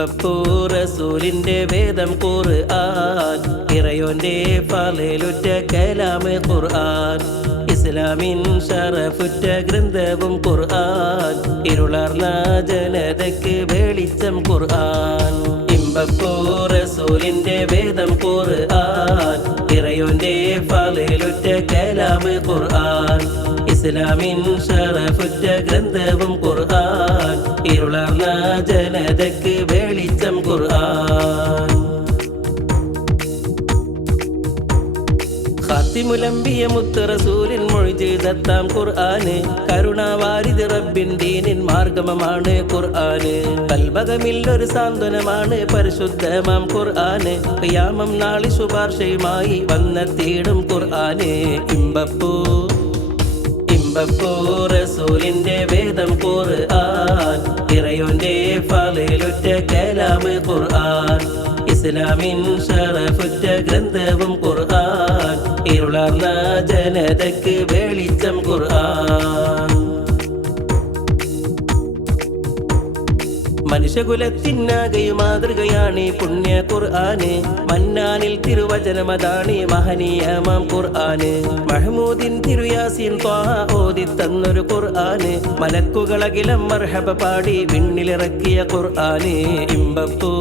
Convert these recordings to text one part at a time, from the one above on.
ഇമ്പപ്പൂ റസൂലിന്റെ വേദം ഖുർആൻ, ഇറയോന്റെ ഫളലുറ്റ കലാമ് ഖുർആൻ, ഇസ്ലാമിൻ ശറഫുറ്റ ഗ്രന്ഥവും ഖുർആൻ, ഇരുളർന്ന ജനതയ്ക്ക് വെളിച്ചം ഖുർആൻ. ഇമ്പപ്പൂ റസൂലിന്റെ വേദം ഖുർആൻ, ഇറയോന്റെ ഫളലുറ്റ കലാമ് ഖുർആൻ, ഇസ്ലാമിൻ ശറഫുറ്റ ഗ്രന്ഥവും ഖുർആൻ, ഇരുളർന്ന ജനതയ്ക്ക് വെളിച്ചം ഖുർആൻ. ഖാത്തിമുലംബിയ മുത്ത് റസൂലിൻ മൊഴിജിതത്താം ഖുർആന്, കരുണാവാരിദ് റബ്ബിൻ ദീനിൻ മാർഗമമാണ് ഖുർആന്. കൽബകമില്ലൊരു സാന്ത്വനമാണ് പരിശുദ്ധമാം ഖുർആന്, ഖിയാമം നാളി ശുപാർശയുമായി വന്നെത്തിയിടും ഖുർആന്. ഇമ്പപ്പൂ റസൂലിന്റെ വേദം ഖുർആൻ, ഇറയോന്റെ ഫളലുറ്റ കലാമ് ഖുർആൻ, ഇസ്ലാമിൻ ശറഫുറ്റ ഗ്രന്ഥവും ഖുർആൻ, ഇരുളർന്ന ജനതയ്ക്ക് വെളിച്ചം ഖുർആൻ. മനുഷ്യകുലത്തിനാകെയും മാതൃകയാണ് പുണ്യ ഖുർആന്, മന്നാനിൽ തിരുവചനമതാണ് മഹനീയമാം ഖുർആന്. മഹ്മൂദിൻ തിരുയാസീൻ ത്വാഹ ഓതി തന്നൊരു ഖുർആന്, മലക്കുകളകിലം മർഹബ പാടി വിണ്ണിലിറക്കിയ ഖുർആന്. ഇമ്പപ്പൂ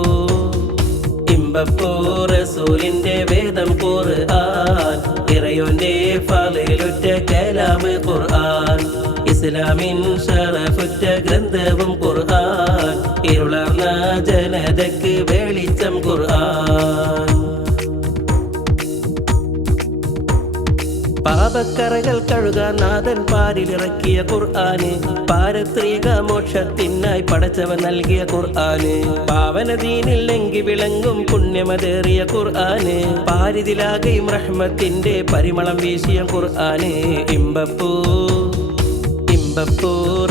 റസൂലിന്റെ വേദം ഖുർആൻ, ഇറയോന്റെ ഫളലുറ്റ കലാമ് ഖുർആൻ, ഇസ്ലാമിൻ ശറഫുറ്റ ഗ്രന്ഥവും ഖുർആൻ, ഇരുളർന്ന ജനതയ്ക്ക് വെളിച്ചം ഖുർആൻ. പാപക്കറകൾ കഴുകാൻ നാഥൻ പാരിലിറക്കിയ ഖുർആന്, പാരത്രിക മോക്ഷത്തിനായി പടച്ചവൻ നൽകിയ ഖുർആന്, പാവനദീനില്ലെങ്കിൽ വിളങ്ങും പുണ്യമതേറിയ ഖുർആന്, പാരിതിലാകെയും റഹ്മത്തിന്റെ പരിമളം വീശിയ ഖുർആന്. ഇമ്പപ്പൂ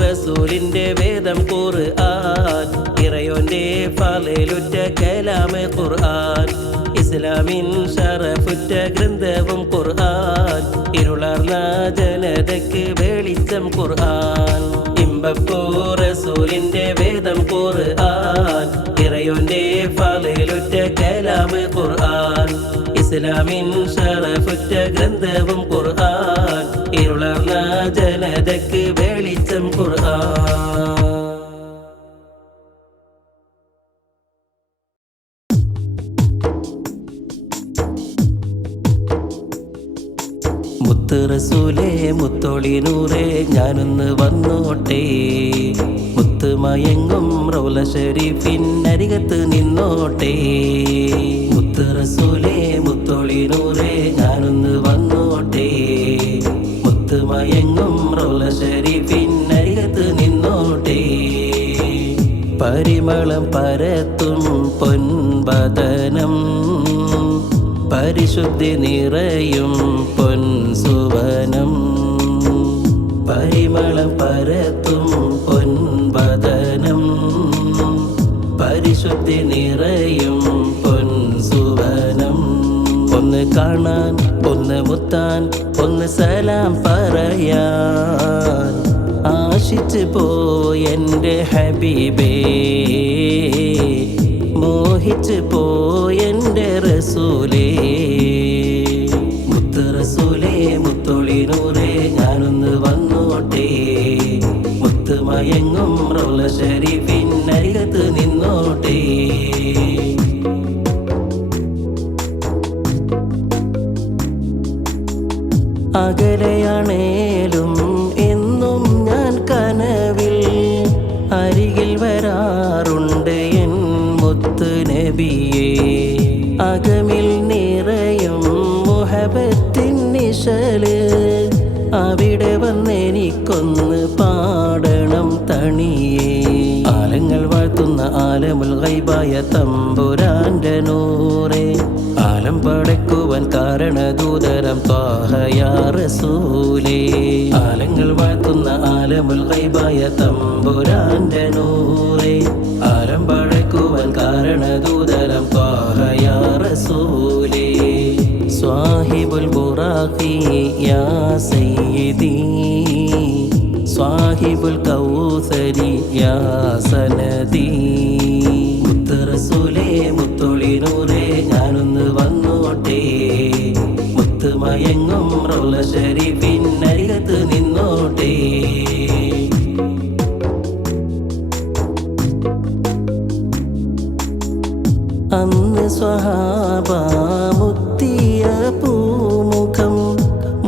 റസൂലിന്റെ വേദം ഖുർആൻ, ഇറയോന്റെ ഫളലുറ്റ കലാമ് ഖുർആൻ, ഇസ്ലാമിൻ ശറഫുറ്റ ഗ്രന്ഥവും ഖുർആൻ, ഇരുളർന്ന ജനതയ്ക്ക് വെളിച്ചം ഖുർആൻ. ഇമ്പപ്പൂ റസൂലിന്റെ വേദം ഖുർആൻ, ഇറയോന്റെ ഫളലുറ്റ കലാമ് ഖുർആൻ, ഇസ്ലാമിൻ ശറഫുറ്റ ഗ്രന്ഥവും ഖുർആൻ, ഇരുളർന്ന ജനതയ്ക്ക് വെളിച്ചം ഖുർആൻ. മുത്ത് റസൂലേ മുത്തോളി നൂറേ ഞാനൊന്ന് വന്നോട്ടെ, മുത്ത് മയങ്ങും റൗല ഷരീഫിൻ അരികത്ത് നിന്നോട്ടെ. മുത്ത് റസൂലേ മുത്തോളി നൂറേ ഞാനൊന്ന് വന്നോട്ടെ, മുത്ത് മയങ്ങും റൗല ഷരീഫിൻ അരികത്ത് നിന്നോട്ടെ. പരിമളം പരത്തും പൊൻബദനം, പരിശുദ്ധി നിറയും പൊൻസുവനം, പരിമളം പരത്തും പൊൻബദനം, പരിശുദ്ധി നിറയും പൊൻസുവനം. ഒന്ന് കാണാൻ ഒന്ന് മുത്താൻ ഒന്ന് സലാം പറയാൻ, ആശിച്ചു പോയെൻ്റെ ഹബീബേ, മോഹിച്ചു പോയെൻ്റെ റസൂലേ. മുത്ത് റസൂലേ മുത്തോളി നൂറേ ഞാനൊന്ന് വന്നോട്ടെ, മുത്ത് മയങ്ങും റൗല ഷരീഫിൻ അരികത്ത് നിന്നോട്ടെ. അകലെയാണേലും എന്നും ഞാൻ കനവിൽ അരികിൽ വരാറുണ്ട് എൻ മുത്ത് നബിയേ. അകമിൽ നിറയും മുഹബത്തിൻ നിശല്, അവിടെ വന്നെനിക്കൊന്ന് പാടണം തണിയേ. ആലങ്ങൾ വാഴ്ത്തുന്ന ആലമുൽ ഗൈബായ തമ്പുരാന്റെ നൂറേ, ആലം പടക്കുവാൻ കാരണദൂതരം ത്വാഹ യാ റസൂലേ. ആലങ്ങൾ വാഴ്ത്തുന്ന ആലമുൽ ഗൈബായ തമ്പുരാന്റെ നൂറേ, ആലം പടക്കുവാൻ കാരണദൂതരം ത്വാഹ യാ റസൂലേ. സ്വാഹിബുൽ ബുറാഖി യാ സയ്യിദി, സ്വാഹിബുൽ കൗസരി യാ സനദി. മുത്ത് റസൂലേ മുത്തൊളി നൂറേ ഞാനൊന്ന് വന്നോട്ടെ മുത്ത് മയങ്ങും റൗള ശരീഫിനരികത്ത് നിന്നോട്ടെ അന്ന് സ്വഹാബ മുത്തിയ പൂമുഖം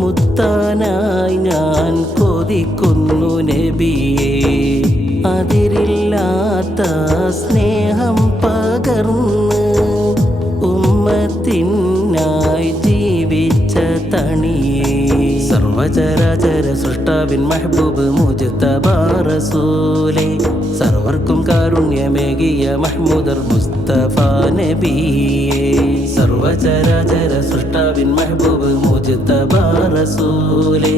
മുത്താനായി ഞാൻ കൊതിക്കുന്നു നബിയേ അതിരില്ലാത്ത സ്നേഹം പകർന്ന് ഉമ്മത്തിനായി ജീവിച്ച തണിയേ സർവചരാചര സൃഷ്ടാവിൻ മെഹബൂബ് മുജ്തബ റസൂലേ സർവർക്കും കാരുണ്യമേകിയ മഹ്മൂദർ മുസ്തഫ നബിയേ സർവചരാചര സൃഷ്ടാവിൻ മെഹബൂബ് മുജ്തബ റസൂലേ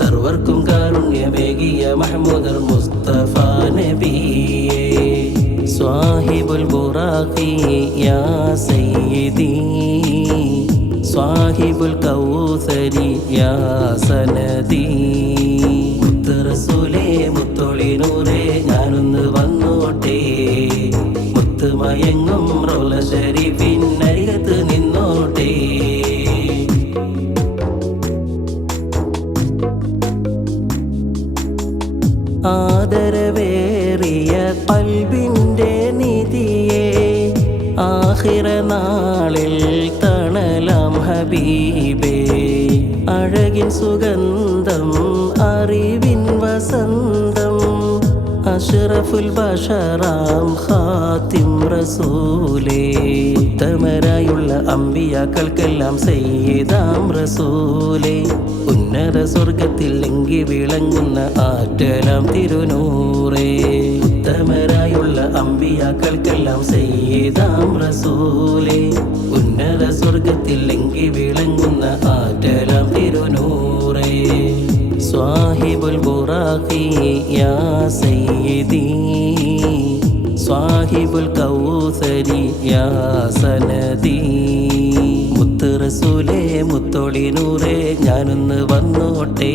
സർവർക്കും കാരുണ്യമേകിയ മഹ്മൂദർ മുസ്തഫ നബിയേ സ്വാഹിബുൽ ബുറാഖി യാ സയ്യിദി സ്വാഹിബുൽ കൗസരി യാ സനദി മുത്ത് റസൂലേ മുത്തൊളി നൂറേ ഞാനൊന്ന് വന്നോട്ടെ മുത്ത് മയങ്ങും റൗള ശരീഫിനരികത്ത് നിന്നോട്ടെ ആദരവേറിയ ഖൽബിൻ്റെ നിധിയേ ആഖിറ നാളിൽ തണലാം ഹബീബേ അഴകിൻ സുഗന്ധം അറിവിൻ വസന്തം അഷ്റഫുൽ ബശറാം ഖാതിം റസൂലേ ഉത്തമരായുള്ള അമ്പിയാക്കൾക്കെല്ലാം സയ്യിദാം റസൂലേ ഉന്നത സ്വർഗത്തിൽ എങ്കി വിളങ്ങുന്ന ആറ്റലാം തിരുനൂറേ ഉത്തമരായുള്ള അമ്പിയാക്കൾക്കെല്ലാം സയ്യിദാം റസൂലേ ഉന്നത സ്വർഗത്തിൽ എങ്കി വിളങ്ങുന്ന ആറ്റലാം തിരുനൂറേ സ്വാഹിബുൽ ബുറാഖി യാ സയ്യിദി സ്വാഹിബുൽ കൗസരി യാ സനദി മുത്ത് റസൂലേ മുത്തൊളി നൂറേ ഞാനൊന്ന് വന്നോട്ടെ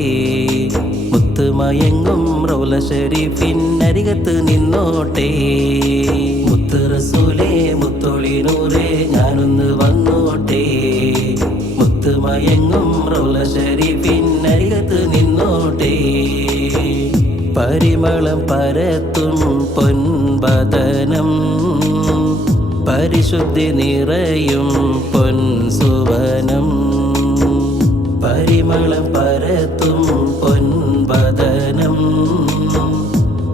മുത്ത് മയങ്ങും റൗള ശരീഫിനരികത്ത് നിന്നോട്ടെ മുത്ത് റസൂലേ മുത്തൊളി നൂറേ ഞാനൊന്ന് വന്നോട്ടെ മുത്ത് മയങ്ങും റൗള ശരീഫിനരികത്ത് നിന്നോട്ടെ പരിമളം പരത്തും പൊൻബദനം പരിശുദ്ധി നിറയും പൊൻസുവനം പരിമളം പരത്തും പൊൻബദനം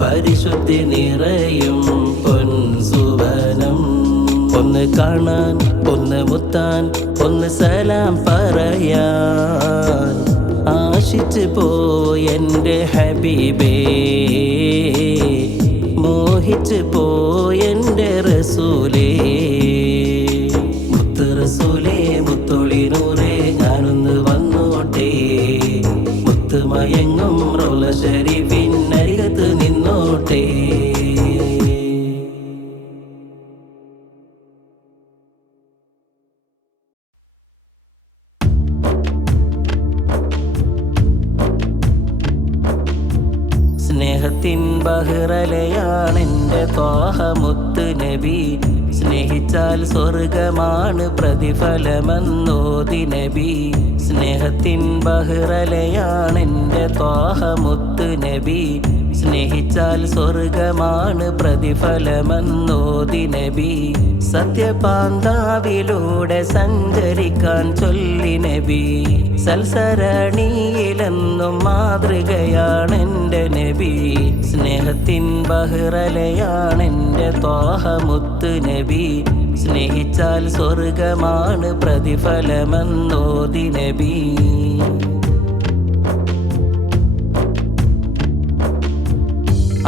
പരിശുദ്ധി നിറയും പൊൻസുവനം ഒന്ന് കാണാൻ ഒന്ന് മുത്താൻ ഒന്ന് സലാം പറയാൻ ആശിച്ചു പോയെൻ്റെ ഹബീബേ മോഹിച്ചു പോയെൻ്റെ റസൂലേ മുത്ത് റസൂലേ മുത്തൊളി നൂറേ ഞാനൊന്ന് വന്നോട്ടെ മുത്ത് മയങ്ങും റൗള ശരീഫിനരികത്ത് നിന്നോട്ടെ സ്നേഹത്തിൻ ബഹ്റലയാണെൻ്റെ ത്വാഹ മുത്ത് നബി സ്നേഹിച്ചാൽ സ്വർഗമാണ് പ്രതിഫലമെന്നോതി നബി സ്നേഹത്തിൻ ബഹ്റലയാണെൻ്റെ ത്വാഹ മുത്ത് നബി സ്നേഹിച്ചാൽ സ്വർഗമാണ് പ്രതിഫലമെന്നോതി നബി സത്യപാന്താവിലൂടെ സഞ്ചരിക്കാൻ ചൊല്ലി നബി സൽസരണിയിലെന്നും മാതൃകയാണെൻ്റെ നബി സ്നേഹത്തിൻ ബഹ്റലയാണെൻ്റെ ത്വാഹ മുത്ത് നബി സ്നേഹിച്ചാൽ സ്വർഗമാണ് പ്രതിഫലമെന്നോതി നബി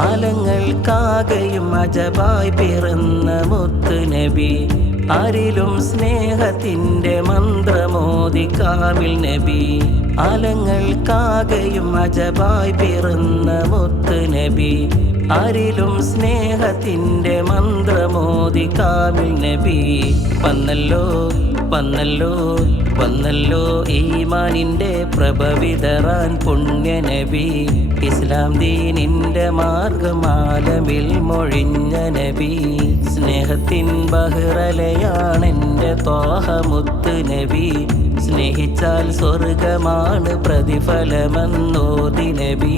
ആലങ്ങൾക്കാകെയും അജബായി പിറന്ന മുത്ത് നബി ആരിലും സ്നേഹത്തിൻ്റെ മന്ത്രമോദി കാമിൽ നബി ആലങ്ങൾക്കാകെയും അജബായി പിറന്ന മുത്ത് നബി ആരിലും സ്നേഹത്തിൻ്റെ മന്ത്രമോദി കാമിൽ നബി വന്നല്ലോ വന്നല്ലോ വന്നല്ലോ ഈമാനിൻ്റെ പ്രഭ വിതറാൻ പുണ്യ നബി ഇസ്ലാം ദീനിൻ്റെ മാർഗമാലമിൽ മൊഴിഞ്ഞ നബി സ്നേഹത്തിൻ ബഹ്റലയാണെൻ്റെ ത്വാഹ മുത്ത് നബി സ്നേഹിച്ചാൽ സ്വർഗമാണ് പ്രതിഫലമെന്നോതി നബി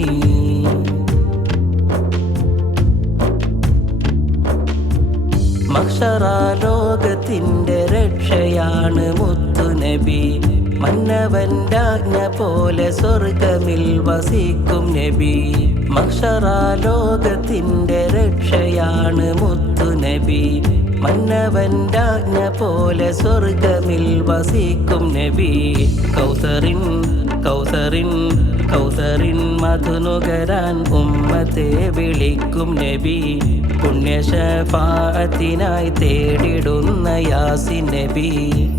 മഹ്ശറാലോകത്തിൻ്റെ രക്ഷയാണ് മുത്തുനബി മന്നവൻ്റെ ആജ്ഞ പോലെ സ്വർഗമിൽ വസിക്കും നബി മഹ്ശറാലോകത്തിൻ്റെ രക്ഷയാണ് മുത്തുനബി മന്നവൻ്റെ ആജ്ഞ പോലെ സ്വർഗമിൽ വസിക്കും നബി കൗസറിൻ കൗസറിൻ കൗസറിൻ മധുനുകരാൻ ഉമ്മത്തെ വിളിക്കും നബി പുണ്യശഫാഅത്തിനായി തേടിടുന്ന യാസിൻ നബി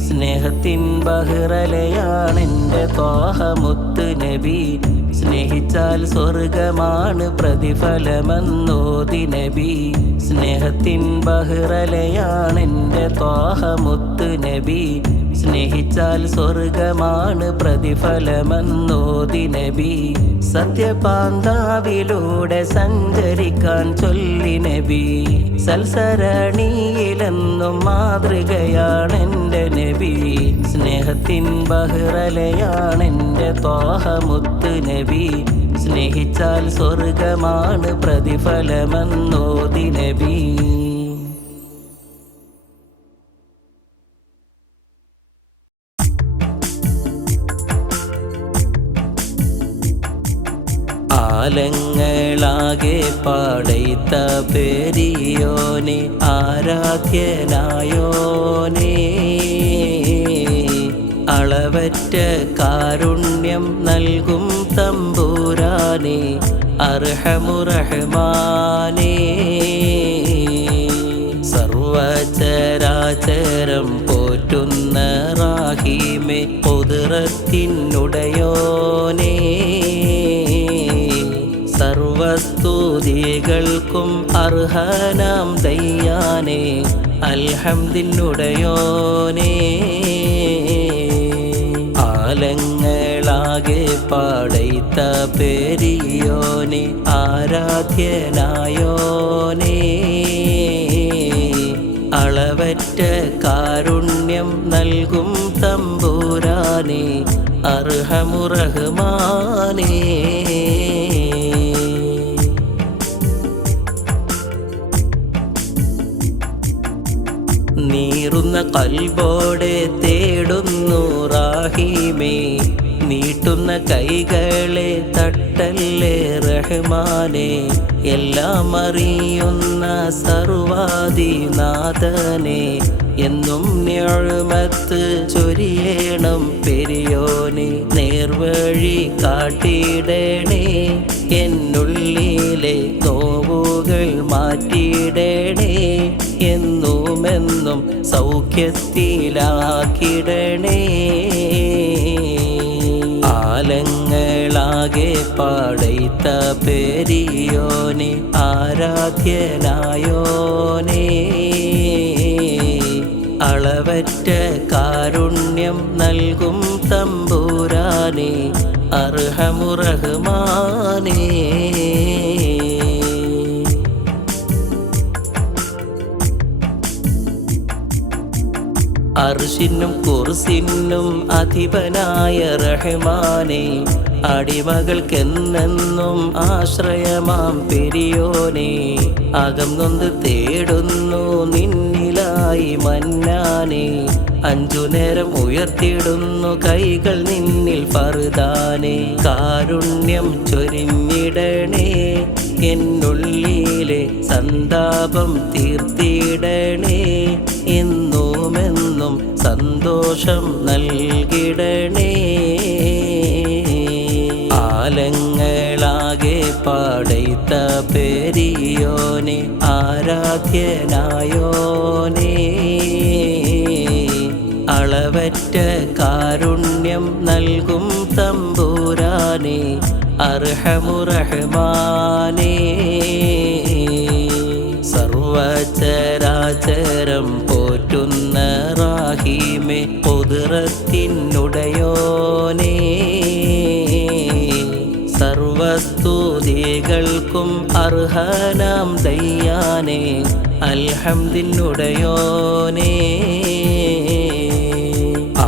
സ്നേഹത്തിൻ ബഹ്റലയാണെൻ്റെ ത്വാഹ മുത്ത് നബി സ്നേഹിച്ചാൽ സ്വർഗമാണ് പ്രതിഫലമെന്നോതി നബി സ്നേഹത്തിൻ ബഹ്റലയാണെൻ്റെ ത്വാഹ മുത്ത് നബി സ്നേഹിച്ചാൽ സ്വർഗമാണ് പ്രതിഫലമെന്നോതി നബി സത്യപാന്താവിലൂടെ സഞ്ചരിക്കാൻ ചൊല്ലി നബി സൽസരണിയിലെന്നും മാതൃകയാണെൻ്റെ നബി സ്നേഹത്തിൻ ബഹ്റലയാണെൻ്റെ ത്വാഹ മുത്ത് നബി സ്നേഹിച്ചാൽ സ്വർഗമാണ് പ്രതിഫലമെന്നോതി നബി ആലങ്ങളാകെ പാടൈത്ത പെരിയോനെ ആരാധ്യനായോനെ അളവറ്റ കാരുണ്യം നൽകും തമ്പുരാനെ അർഹമുറഹ്മാനേ സർവചരാചരം പോറ്റുന്ന റാഹീമേ ഖുദ്റത്തിനുടയോനേ സർവസ്തുതികൾക്കും അർഹനാം ദയ്യാനേ അൽഹംദിനുടയോനേ ആലങ്ങളാകെ പാടൈത്ത പെരിയോനെ ആരാധ്യനായോനേ അളവറ്റ കാരുണ്യം നൽകും തമ്പുരാനെ അർഹമുറഹ്മാനേ നീറുന്ന കൽബോടെ തേടുന്നു റാഹീമേ നീട്ടുന്ന കൈകളെ തട്ടല്ലേ റഹ്മാനെ എല്ലാം അറിയുന്ന സർവാദിനാഥനെ എന്നും നിഅ്മത്ത് ചൊരിയണം പെരിയോനെ നേർവഴി കാട്ടിടണേ എന്നുള്ളിലെ നോവുകൾ മാറ്റിയിടണേ എന്നുമെന്നും സൗഖ്യത്തിലാക്കിടണേ ആലങ്ങളാകെ പാടൈത്ത പെരിയോനെ ആരാധ്യനായോനേ അളവറ്റ കാരുണ്യം നൽകും തമ്പുരാനെ അർഹമുറഹ്മാനേ അർശിനും കുർസിനും അധിപനായ റഹ്മാനെ അടിമകൾക്കെന്നെന്നും ആശ്രയമാം പെരിയോനെ അകം നൊന്ത് തേടുന്നു നിന്നിലായി മന്നാനെ അഞ്ചു നേരം ഉയർത്തിടുന്നു കൈകൾ നിന്നിൽ ഫർദാനെ കാരുണ്യം ചൊരിഞ്ഞിടണേ എന്നുള്ളിലെ സന്താപം തീർത്തിടണേ എന്നുമെന്നും സന്തോഷം നൽകിടണേ ആലങ്ങളാകെ പാടൈത്ത പെരിയോനെ ആരാധ്യനായോനേ അളവറ്റ കാരുണ്യം നൽകും തമ്പുരാനെ അർഹമുറഹ്മാനേ സർവചരാചരം പോറ്റുന്ന റാഹീമേ ഖുദ്റത്തിനുടയോനേ സർവസ്തുതികൾക്കും അർഹനാം ദയ്യാനേ അൽഹംദിനുടയോനേ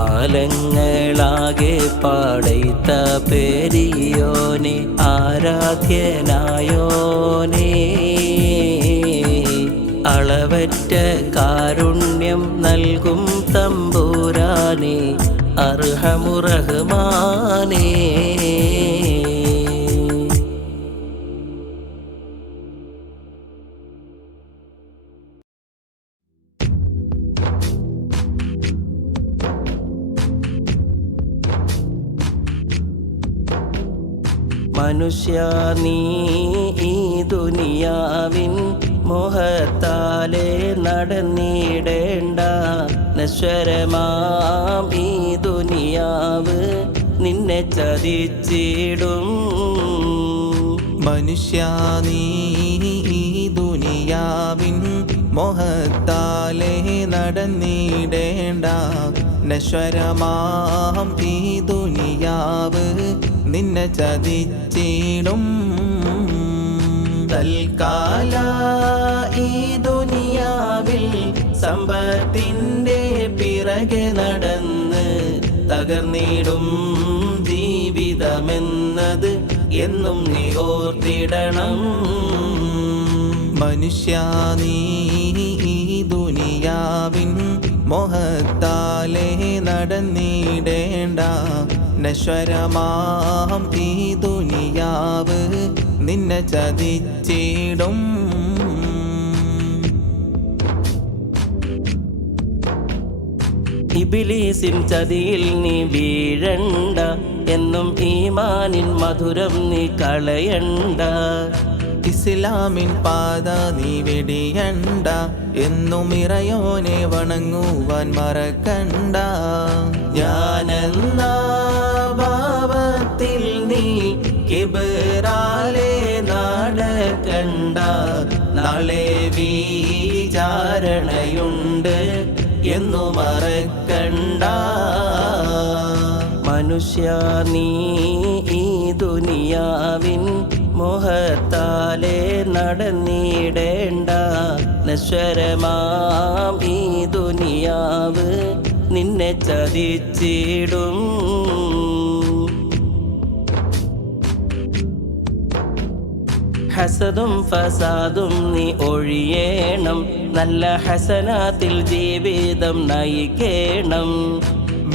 ആലങ്ങളാകെ പടൈത്ത പെരിയോനെ ആരാധ്യനായോനേ അളവറ്റ കാരുണ്യം നൽകും തമ്പുരാനെ അർഹമുറഹ്മാനേ മനുഷ്യ നീ ഈ ദുനിയാവിൻ മോഹത്താലെ നടന്നിടേണ്ട നശ്വരമാം ഈ ദുനിയാവ് നിന്നെ ചതിച്ചിടും മനുഷ്യ നീ ഈ ദുനിയാവിൻ മോഹത്താലെ നടന്നിടേണ്ട നശ്വരമാം ഈ ദുനിയാവ് നിന്നെ ചതിച്ചിടും തൽക്കാല ഈ ദുനിയാവിൽ സമ്പത്തിൻ്റെ പിറകെ നടന്ന് തകർന്നിടും ജീവിതമെന്നത് എന്നും നീ ഓർത്തിടണം മനുഷ്യ നീ ഈ ദുനിയാവിൻ മോഹത്താലെ നടന്നിടേണ്ട നശ്വരമാം ഈ ദുനിയാവ് നിന്നെ ചതിച്ചിടും ഇബ്ലീസിൻ ചതിയിൽ നീ വീഴണ്ട എന്നും ഈമാനിൻ മധുരം നീ കളയണ്ട ഇസ്ലാമിൻ പാത നീ വെടിയണ്ട എന്നും ഇറയോനെ വണങ്ങുവാൻ മറക്കണ്ട ഞാനെന്ന ഭാവത്തിൽ നീ കിബറാലെ നടക്കണ്ട നാളെ വിചാരണയുണ്ട് എന്നു മറക്കണ്ട മനുഷ്യ നീ ഈ ദുനിയാവിൻ മോഹത്താലെ നടന്നിടേണ്ട നശ്വരമാം ഈ ദുനിയാവ് നിന്നെ ചതിച്ചിടും ഹസദും ഫസാദും നീ ഒഴിയേണം നല്ല ഹസനാത്തിൽ ജീവിതം നയിക്കേണം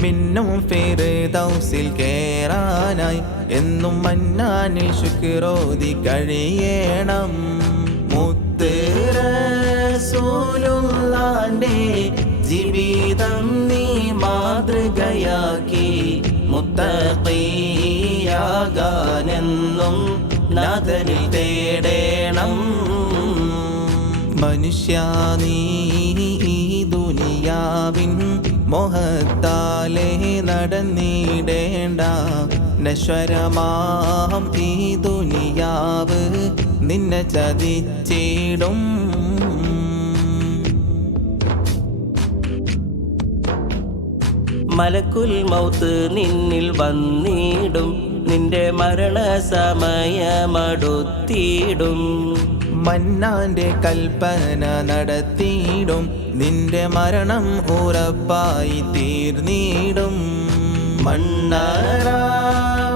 മിന്നും ഫിർദൗസിൽ കേറാനായി എന്നും മന്നാനിൽ ശുക്രോതി കഴിയണം മുത്ത് റസൂലുള്ളാന്റെ ജീവിതം നീ മാതൃകയാക്കി മുത്തഖിയാകാനെന്നും നാഥനിൽ തേടേണം മനുഷ്യ നീ ഈ ദുനിയാവിൻ മോഹത്താലെ നടന്നിടേണ്ട നശ്വരമാം ഈ ദുനിയാവ് നിന്നെ ചതിച്ചിടും മലക്കുൽ മൗത്ത് നിന്നിൽ വന്നിടും നിന്റെ മരണസമയമടുത്തിടും മന്നാന്റെ കൽപ്പന നടത്തിയിടും നിന്റെ മരണം ഉറപ്പായി തീർന്നിടും മണ്ണറ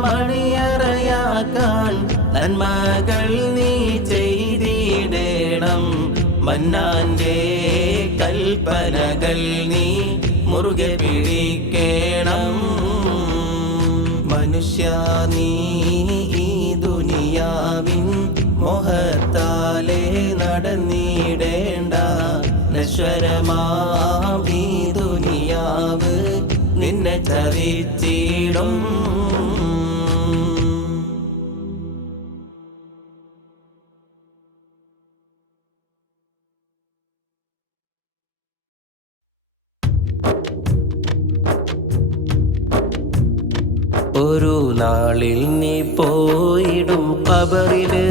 മണിയറയാക്കാൻ നന്മകൾ നീ ചെയ്തിടേണം മന്നാന്റെ കൽപ്പനകൾ നീ മുറുകെ പിടിക്കണം മനുഷ്യ നീ ഈ ദുനിയാവിൻ മോഹത്താലെ നടന്നിടേണ്ട നശ്വരമാം ഈ ദുനിയാവ് നിന്നെ ചതിച്ചിടും ഒരു നാളിൽ നീ പോയിടും ഖബറില്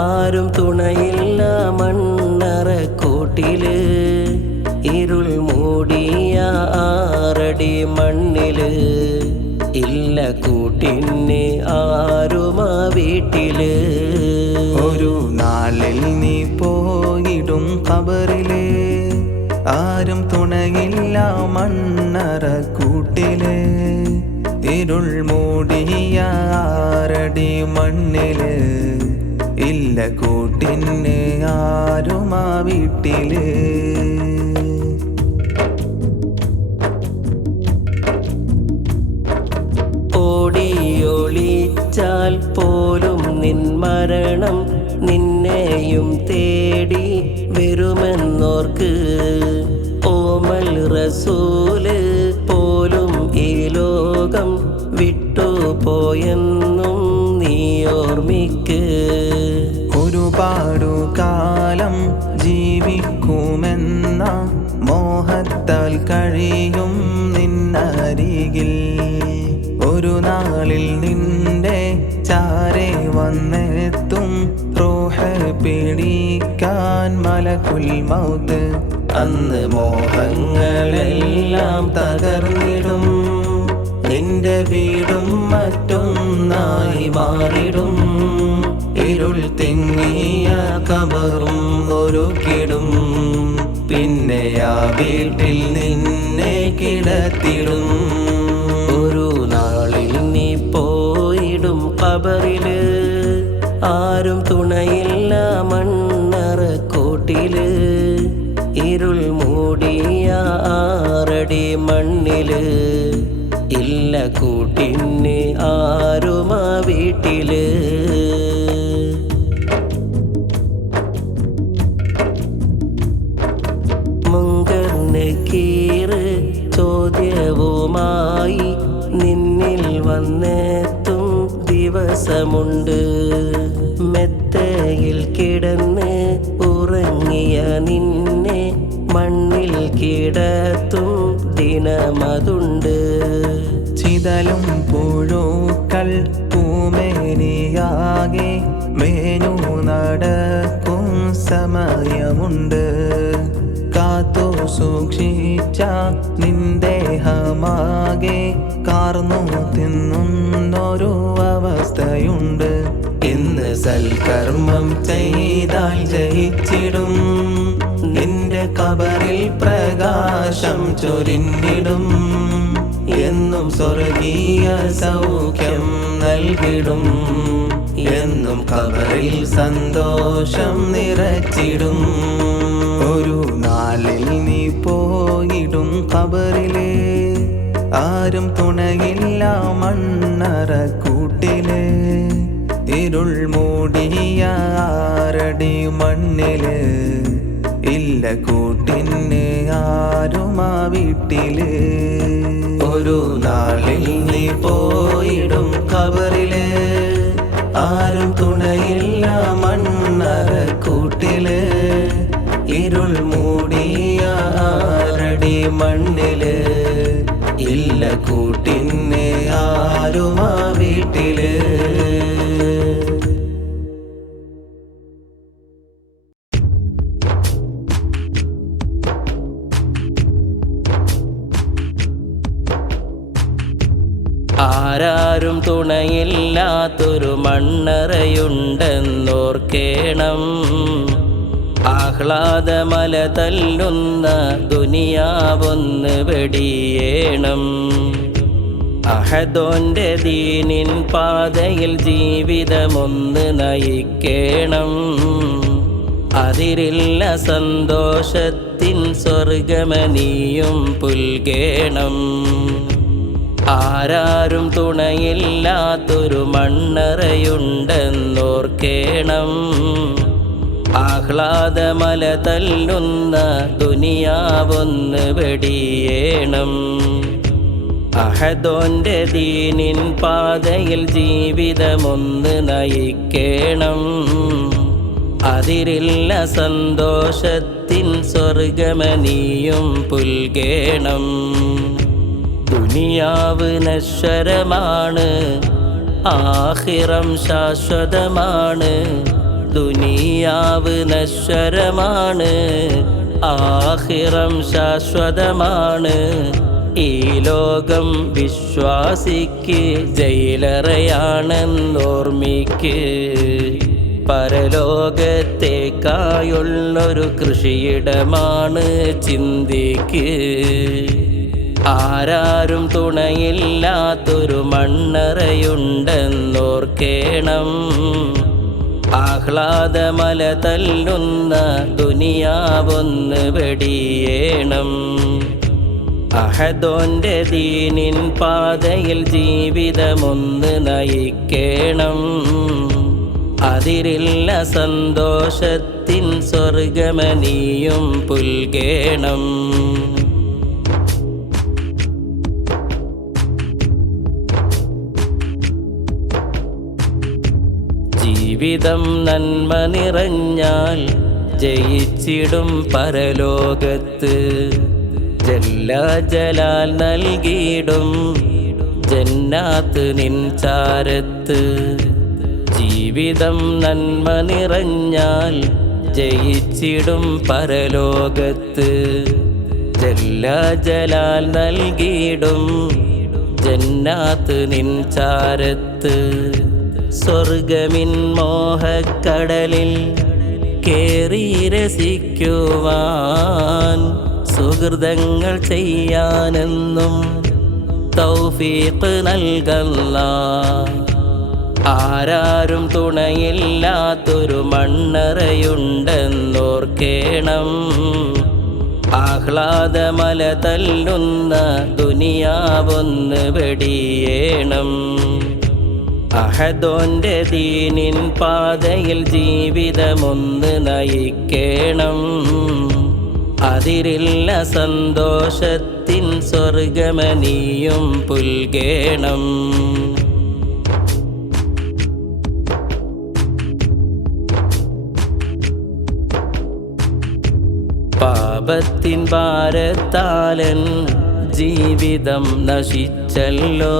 ആരും തുണയില്ല മണ്ണറ ആറടി മണ്ണില് ഇല്ല കൂട്ടിന് ആരുമാ വീട്ടില്. ഒരു നാളിൽ നീ പോയിടും ഖബറില് ആരും തുണയില്ല മണ്ണറ കൂട്ടില്. ഇരുൾ മൂടിയ ആറടി മണ്ണില് ഇല്ല കൂട്ടിന് ആരുമാ വീട്ടില്. ഓടിയൊളിച്ചാൽ പോലും നിൻ മരണം നിന്നെയും തേടി വരുമെന്നോർക്ക്. ഓമൽ റസൂല് പോലും ഈ ലോകം വിട്ടുപോയെന്നും നീ ഓർമ്മിക്ക്. ഒരുപാടു കാലം ജീവിക്കുമെന്ന മോഹത്താൽ കഴിയും നിന്നരികിൽ. ഒരു നാളിൽ നിന്റെ ചാരെ വന്നെത്തും റൂഹ് പിടിക്കാൻ മലക്കുൽ മൗത്ത്. അന്ന് മോഹങ്ങളെല്ലാം തകർന്നിടും, നിന്റെ വീടും മറ്റൊന്നായി മാറിടും. ഇരുൾ തിങ്ങിയ ഖബറും ഒരുക്കിടും, പിന്നെ ആ വീട്ടിൽ നിന്നെ കിടത്തിടും. ഒരു നാളിൽ നീ പോയിടും ഖബറില് ആരും തുണയില്ല മണ്ണറ കൂട്ടില്. ഇരുൾ മൂടിയ ആറടി മണ്ണില് ഇല്ല കൂട്ടിന് ആരുമാ വീട്ടില്. മുങ്കർ നക്കീർ ചോദ്യവുമായി നിന്നിൽ വന്നെത്തും ദിവസമുണ്ട്. മെത്തയിൽ കിടന്ന് ഉറങ്ങിയ നിന്നെ മണ്ണിൽ കിടത്തും ദിനമതുണ്ട്. ചിതലും പുഴുക്കൾ പൂമേനിയാകെ മേനു നടക്കും സമയമുണ്ട്. കാത്തു സൂക്ഷിച്ച നിന്ദേഹമാകെ കാർന്നു തിന്നുന്നൊരു അവസ്ഥയുണ്ട്. ഇന്ന് സൽക്കർമ്മം ചെയ്താൽ ജയിച്ചിടും, നിന്റെ ഖബറിൽ പ്രകാശം ചൊരിഞ്ഞിടും. എന്നും സ്വർഗീയ സൗഖ്യം നൽകിടും, എന്നും ഖബറിൽ സന്തോഷം നിറച്ചിടും. ഒരു നാളിൽ നീ പോയിടും ഖബറില് ആരും തുണയില്ല മണ്ണറ കൂട്ടില്. ഇരുൾ മൂടിയ ആറടി മണ്ണില് ഇല്ല കൂട്ടിന് ആരുമാ വീട്ടില്. ഒരു നാളിൽ നീ പോയിടും ഖബറില് ആരും തുണയില്ല മണ്ണറ കൂട്ടില്. ഇരുൾ മൂടിയ ആറടി മണ്ണില് ഇല്ല കൂട്ടിന് ആരുമാ വീട്ടില്. ആരാരും തുണയില്ലാത്തൊരു മണ്ണറയുണ്ടെന്നോർക്കേണം. ആഹ്ലാദമല തല്ലുന്ന ദുനിയാവൊന്ന് വെടിയേണം. അഹദോന്റെ ദീനിൻ പാതയിൽ ജീവിതമൊന്ന് നയിക്കേണം. അതിരില്ല സന്തോഷത്തിൻ സ്വർഗമനിയും പുൽകേണം. ആരാരും തുണയില്ലാത്തൊരു മണ്ണറയുണ്ടെന്നോർക്കേണം. ആഹ്ലാദമല തല്ലുന്ന ദുനിയാവൊന്ന് വെടിയേണം. അഹദോന്റെ ദീനിൻ പാതയിൽ ജീവിതമൊന്ന് നയിക്കേണം. അതിരില്ല സന്തോഷത്തിൻ സ്വർഗമനിയും പുൽകേണം. ദുനിയാവ് നശ്വരമാണ്, ആഖിറം ശാശ്വതമാണ്. ദുനിയാവ് നശ്വരമാണ്, ആഖിറം ശാശ്വതമാണ്. ഈ ലോകം വിശ്വാസിക്ക് ജയിലറയാണെന്നോർമ്മിക്ക്. പരലോകത്തേക്കായുള്ളൊരു കൃഷിയിടമാണ് ചിന്തിക്ക്. ആരാരും തുണയില്ലാത്തൊരു മണ്ണറയുണ്ടെന്നോർക്കേണം. ആഹ്ലാദമല തല്ലുന്ന ദുനിയാവൊന്ന് വെടിയേണം. അഹദോന്റെ ദീനിൻ പാതയിൽ ജീവിതമൊന്ന് നയിക്കേണം. അതിരില്ല സന്തോഷത്തിൻ സ്വർഗമനിയും പുൽകേണം. ജീവിതം നന്മ നിറഞ്ഞാൽ ജയിച്ചിടും പരലോകത്ത്. ജല്ല ജലാൽ നൽകിയിടും ജന്നാത്ത് നിൻ ചാരത്ത്. ജീവിതം നന്മ നിറഞ്ഞാൽ ജയിച്ചിടും പരലോകത്ത്. ജല്ല ജലാൽ നൽകിയിടും ജന്നാത്ത് നിൻ ചാരത്ത്. സ്വർഗമിൻ മോഹക്കടലിൽ കേറി രസിക്കുവാൻ സുഹൃതങ്ങൾ ചെയ്യാനെന്നും തൗഫീഖ് നൽകല്ലാ. ആരാരും തുണയില്ലാത്തൊരു മണ്ണറയുണ്ടെന്നോർക്കേണം. ആഹ്ലാദമല തല്ലുന്ന ദുനിയാവൊന്ന് വെടിയേണം. അഹദോന്റെ ദീനിൻ പാതയിൽ ജീവിതമൊന്ന് നയിക്കേണം. അതിരില്ല സന്തോഷത്തിൻ സ്വർഗമനിയും പുൽകേണം. പാപത്തിൻ ഭാരത്താലൻ ജീവിതം നശിച്ചല്ലോ.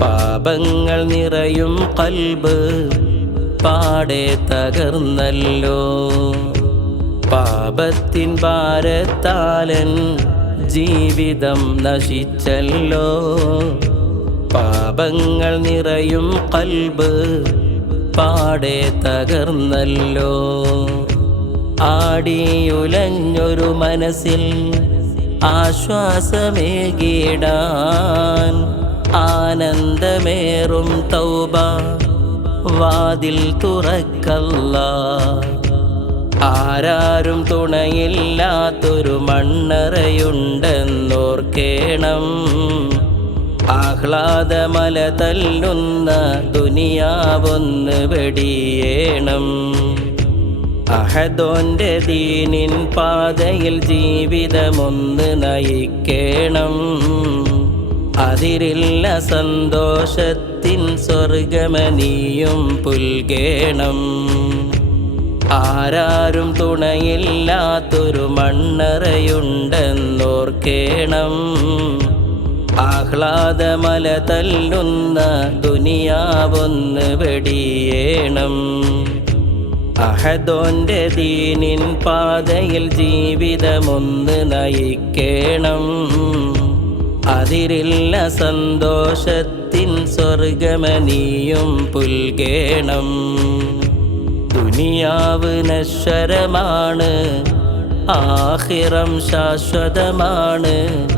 പാപങ്ങൾ നിറയും ഖൽബ് പാടെ തകർന്നല്ലോ. പാപത്തിൻ ഭാരത്താലൻ ജീവിതം നശിച്ചല്ലോ. പാപങ്ങൾ നിറയും ഖൽബ് പാടെ തകർന്നല്ലോ. ആടിയുലഞ്ഞൊരു മനസ്സിൽ ആശ്വാസമേകിടാൻ ആനന്ദമേറും തൗബ വാതിൽ തുറക്കല്ലാ. ആരാരും തുണയില്ലാത്തൊരു മണ്ണറയുണ്ടെന്നോർക്കേണം. ആഹ്ലാദമല തല്ലുന്ന ദുനിയാവൊന്ന് വെടിയേണം. അഹദോന്റെ ദീനിൻ പാതയിൽ ജീവിതമൊന്ന് നയിക്കേണം. അതിരില്ല സന്തോഷത്തിൻ സ്വർഗമനിയും പുൽകേണം. ആരാരും തുണയില്ലാത്തൊരു മണ്ണറയുണ്ടെന്നോർക്കേണം. ആഹ്ലാദമല തല്ലുന്ന ദുനിയാവൊന്ന് വെടിയേണം. അഹദോന്റെ ദീനിൻ പാതയിൽ ജീവിതമൊന്ന് നയിക്കേണം. അതിരില്ല സന്തോഷത്തിൻ സ്വർഗമനിയും പുൽകേണം. ദുനിയാവ് നശ്വരമാണ്, ആഖിറം ശാശ്വതമാണ്.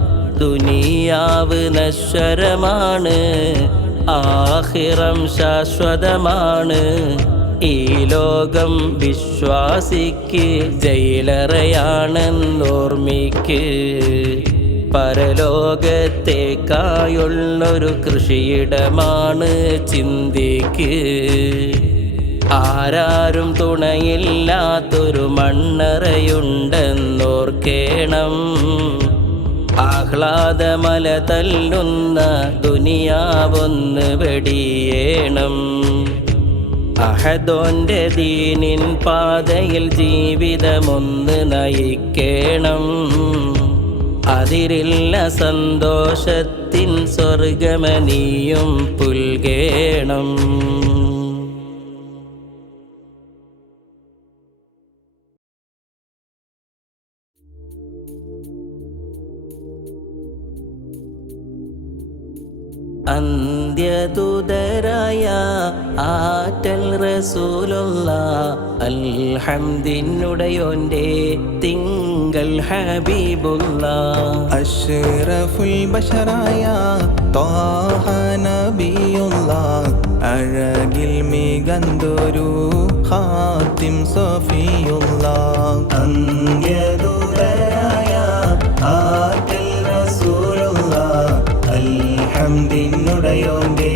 ദുനിയാവ് നശ്വരമാണ്, ആഖിറം ശാശ്വതമാണ്. ഈ ലോകം വിശ്വാസിക്ക് ജയിലറയാണെന്നോർമ്മിക്ക്. പരലോകത്തേക്കായുള്ളൊരു കൃഷിയിടമാണ് ചിന്തിക്ക്. ആരാരും തുണയില്ലാത്തൊരു മണ്ണറയുണ്ടെന്നോർക്കേണം. ആഹ്ലാദമല തല്ലുന്ന ദുനിയാവൊന്ന് വെടിയേണം. അഹദോന്റെ ദീനിൻ പാതയിൽ ജീവിതമൊന്ന് നയിക്കേണം. അതിരില്ല സന്തോഷത്തിൻ സ്വർഗമനിയും പുൽകേണം. അന്ത്യദൂതരായ ആറ്റൽ റസൂലുള്ള അൽഹംദിനുടയോന്റെ തിങ്കൾ ഹബീബുള്ള അഷ്റഫുൽ ബശറായ ത്വാഹ നബിയുള്ള അഴകിൽ മികന്തൊരു ഖാത്തിം സഫിയുള്ള അന്ത്യദൂതരായ ആറ്റൽ റസൂലുള്ള അൽഹംദിനുടയോന്റെ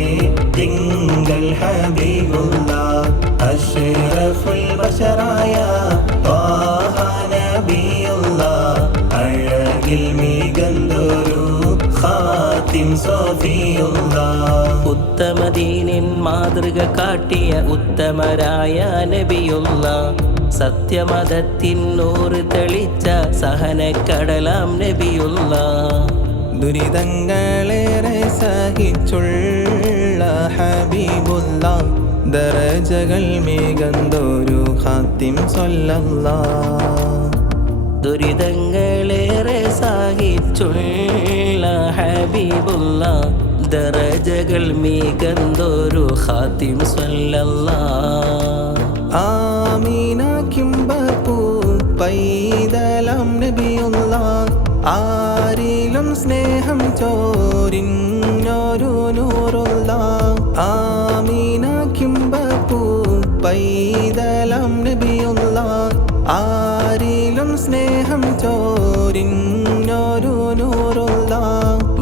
തിങ്കൾ ഹബീബുള്ള അഷ്റഫുൽ ബശറായ ത്വാഹ നബിയുള്ള അഴകിൽ മികന്തൊരു ഖാത്തിം സഫിയുള്ള ഉത്തമദീനിൻ മാതൃക കാട്ടിയ ഉത്തമരായ നബിയുള്ള സത്യമതത്തിൻ നൂറ് തെളിച്ച സഹനക്കടലാം നബിയുള്ള ദുരിതങ്ങളേറെ സഹിച്ചുള്ള ഹബീബുള്ള ദറജകൾ മികന്തൊരു ഖാത്തിം സ്വല്ലല്ലാഹ് ദുരിതങ്ങളേറെ സഹിച്ചുള്ള ഹബീബുള്ള ദറജകൾ മികന്തൊരു ഖാത്തിം സ്വല്ലല്ലാഹ് ആമീന കിംബപ്പൂ പൈതലം നബിയുള്ള ആരിലും സ്നേഹം ചോരിഞ്ഞൊരു നൂറുള്ള ആമീന കിംബപ്പൂ പൈതലം നബിയുള്ള ആരിലും സ്നേഹം ചോരിഞ്ഞൊരു നൂറുള്ള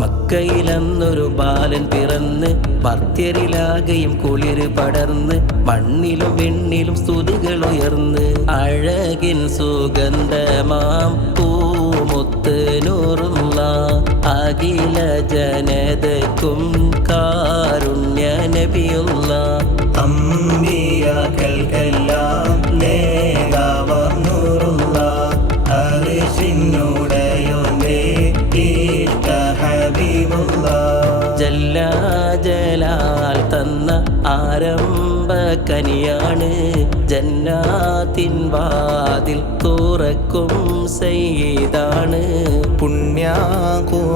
മക്കയിലന്നൊരു ബാലൻ പിറന്ന് ഭക്തരിലാകെയും കുളിര് പടർന്ന് മണ്ണിലും വെണ്ണിലും സ്തുതികൾ ഉയർന്ന് അഴകിൻ സുഗന്ധമാം പൂമുത്ത് നൂറുള്ള അഖില ജനതക്കും കാരുണ്യ നബിയുള്ള അമ്പിയാക്കൾക്കെല്ലാം നേതാവാം നൂറുള്ള അർശിനുടയോന്റെ ഇഷ്ട ഹബീബുള്ള ജല്ല ജലാൽ തന്ന ആരംഭ കനിയാണ് ജന്നാത്തിൻ വാതിൽ തുറക്കും സയ്യിദാണ്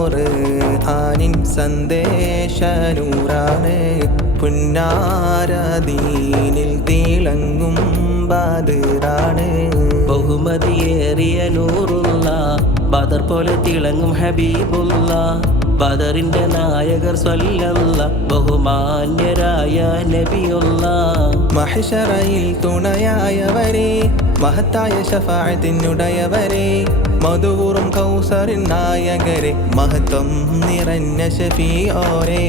പുണ്യഖുർആനിൻ സന്ദേശനൂറാണ് പുന്നാരദീനിൽ തിളങ്ങും ബദറാണ് ബഹുമതിയേറിയ നൂറുള്ള ബദർ പോലെ തിളങ്ങും ഹബീബുള്ള ബദറിന്റെ നായകർ സ്വല്ലല്ല ബഹുമാന്യരായ നബിയുള്ള മഹ്ശറയിൽ തുണയായവരെ മഹത്തായ ശഫാഅത്തിനുടയവരെ മധുവുറും കൗസറിൻ നായകരെ മഹത്വം നിറഞ്ഞ ശഫീഓരെ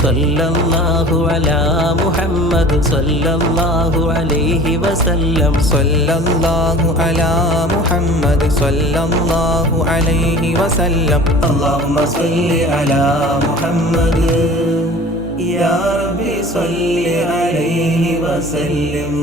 സ്വല്ലല്ലാഹു അലാ മുഹമ്മദ് സ്വല്ലല്ലാഹു അലൈഹി വസല്ലം സ്വല്ലല്ലാഹു അലാ മുഹമ്മദ് സ്വല്ലല്ലാഹു അലൈഹി വസല്ലം അല്ലാഹുമ്മ സ്വല്ലി അലാ മുഹമ്മദ് യാ റബ്ബി സ്വല്ലി അലൈഹി വസല്ലം